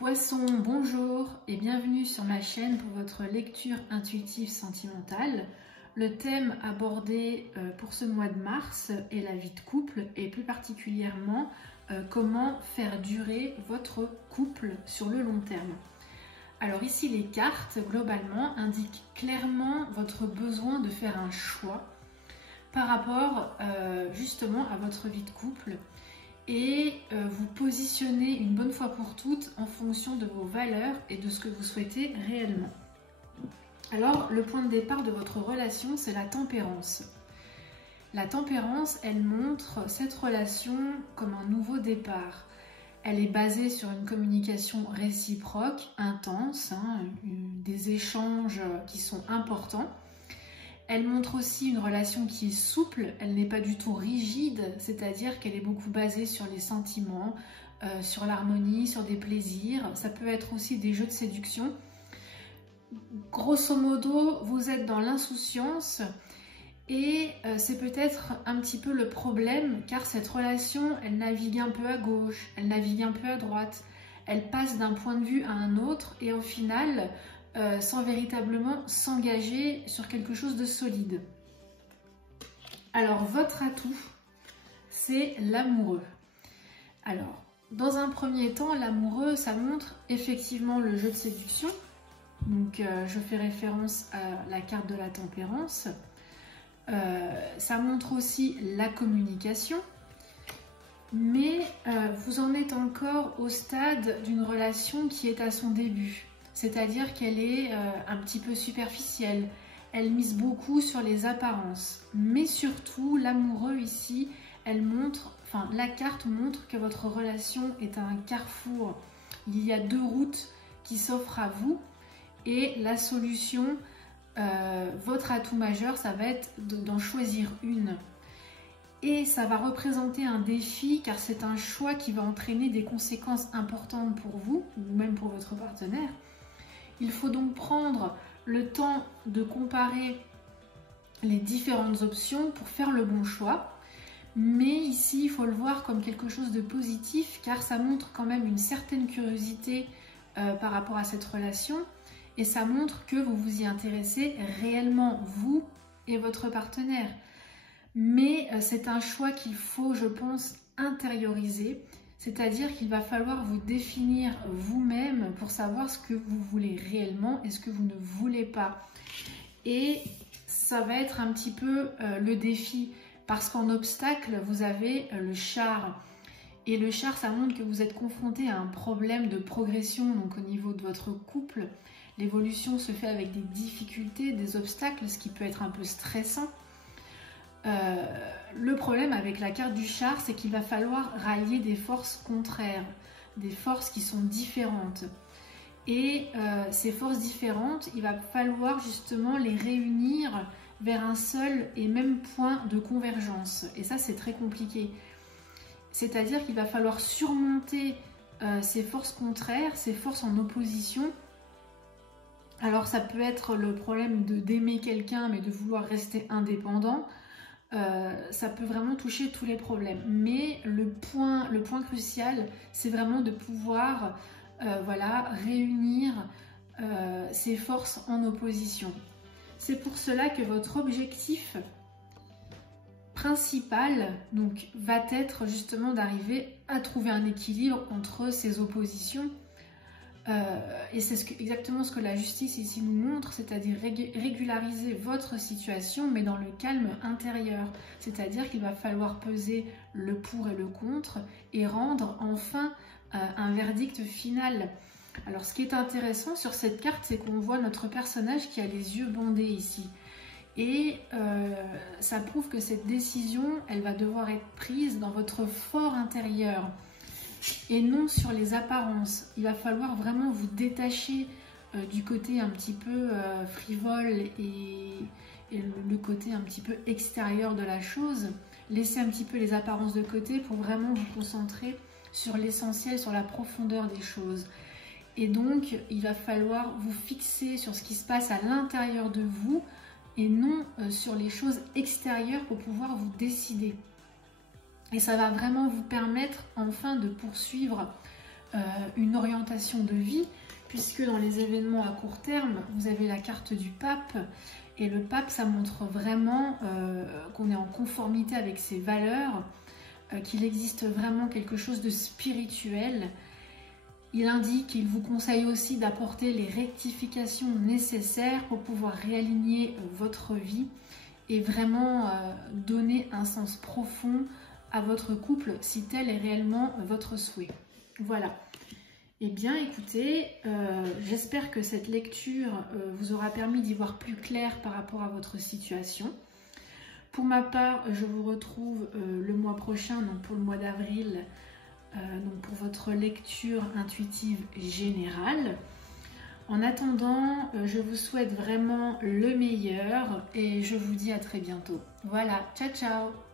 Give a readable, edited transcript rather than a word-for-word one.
Poisson, bonjour et bienvenue sur ma chaîne pour votre lecture intuitive sentimentale. Le thème abordé pour ce mois de mars est la vie de couple et plus particulièrement comment faire durer votre couple sur le long terme. Alors ici les cartes globalement indiquent clairement votre besoin de faire un choix par rapport justement à votre vie de couple et vous positionner une bonne fois pour toutes en fonction de vos valeurs et de ce que vous souhaitez réellement. Alors, le point de départ de votre relation, c'est la tempérance. La tempérance, elle montre cette relation comme un nouveau départ. Elle est basée sur une communication réciproque, intense, des échanges qui sont importants. Elle montre aussi une relation qui est souple, elle n'est pas du tout rigide, c'est-à-dire qu'elle est beaucoup basée sur les sentiments, sur l'harmonie, sur des plaisirs. Ça peut être aussi des jeux de séduction. Grosso modo, vous êtes dans l'insouciance et c'est peut-être un petit peu le problème car cette relation, elle navigue un peu à gauche, elle navigue un peu à droite. Elle passe d'un point de vue à un autre et au final, sans véritablement s'engager sur quelque chose de solide. Alors, votre atout, c'est l'amoureux. Alors, dans un premier temps, l'amoureux, ça montre effectivement le jeu de séduction. Donc, je fais référence à la carte de la tempérance. Ça montre aussi la communication. Mais vous en êtes encore au stade d'une relation qui est à son début. C'est-à-dire qu'elle est un petit peu superficielle. Elle mise beaucoup sur les apparences. Mais surtout, l'amoureux ici, la carte montre que votre relation est à un carrefour. Il y a deux routes qui s'offrent à vous. Et la solution, votre atout majeur, ça va être d'en choisir une. Et ça va représenter un défi car c'est un choix qui va entraîner des conséquences importantes pour vous ou même pour votre partenaire. Il faut donc prendre le temps de comparer les différentes options pour faire le bon choix. Mais ici, il faut le voir comme quelque chose de positif car ça montre quand même une certaine curiosité par rapport à cette relation. Et ça montre que vous vous y intéressez réellement, vous et votre partenaire. Mais c'est un choix qu'il faut, je pense, intérioriser. C'est-à-dire qu'il va falloir vous définir vous-même pour savoir ce que vous voulez réellement et ce que vous ne voulez pas. Et ça va être un petit peu le défi parce qu'en obstacle, vous avez le char. Et le char, ça montre que vous êtes confronté à un problème de progression donc au niveau de votre couple. L'évolution se fait avec des difficultés, des obstacles, ce qui peut être un peu stressant. Le problème avec la carte du char, c'est qu'il va falloir rallier des forces contraires, des forces qui sont différentes. Et ces forces différentes, il va falloir justement les réunir vers un seul et même point de convergence. Et ça, c'est très compliqué. C'est-à-dire qu'il va falloir surmonter ces forces contraires, ces forces en opposition. Alors ça peut être le problème d'aimer quelqu'un mais de vouloir rester indépendant. Ça peut vraiment toucher tous les problèmes. Mais le point crucial, c'est vraiment de pouvoir réunir ces forces en opposition. C'est pour cela que votre objectif principal va être justement d'arriver à trouver un équilibre entre ces oppositions. Et c'est exactement ce que la justice ici nous montre, c'est-à-dire régulariser votre situation mais dans le calme intérieur. C'est-à-dire qu'il va falloir peser le pour et le contre et rendre enfin un verdict final. Alors ce qui est intéressant sur cette carte, c'est qu'on voit notre personnage qui a les yeux bandés ici. Et ça prouve que cette décision, elle va devoir être prise dans votre fort intérieur. Et non sur les apparences. Il va falloir vraiment vous détacher du côté un petit peu frivole et le côté un petit peu extérieur de la chose. Laissez un petit peu les apparences de côté pour vraiment vous concentrer sur l'essentiel, sur la profondeur des choses. Et donc, il va falloir vous fixer sur ce qui se passe à l'intérieur de vous et non sur les choses extérieures pour pouvoir vous décider. Et ça va vraiment vous permettre enfin de poursuivre une orientation de vie, puisque dans les événements à court terme, vous avez la carte du pape, et le pape, ça montre vraiment qu'on est en conformité avec ses valeurs, qu'il existe vraiment quelque chose de spirituel. Il indique qu'il vous conseille aussi d'apporter les rectifications nécessaires pour pouvoir réaligner votre vie et vraiment donner un sens profond à votre couple si tel est réellement votre souhait. Voilà. Eh bien écoutez, j'espère que cette lecture vous aura permis d'y voir plus clair par rapport à votre situation. Pour ma part, je vous retrouve le mois prochain, donc pour le mois d'avril, donc pour votre lecture intuitive générale. En attendant, je vous souhaite vraiment le meilleur et je vous dis à très bientôt. Voilà, ciao ciao!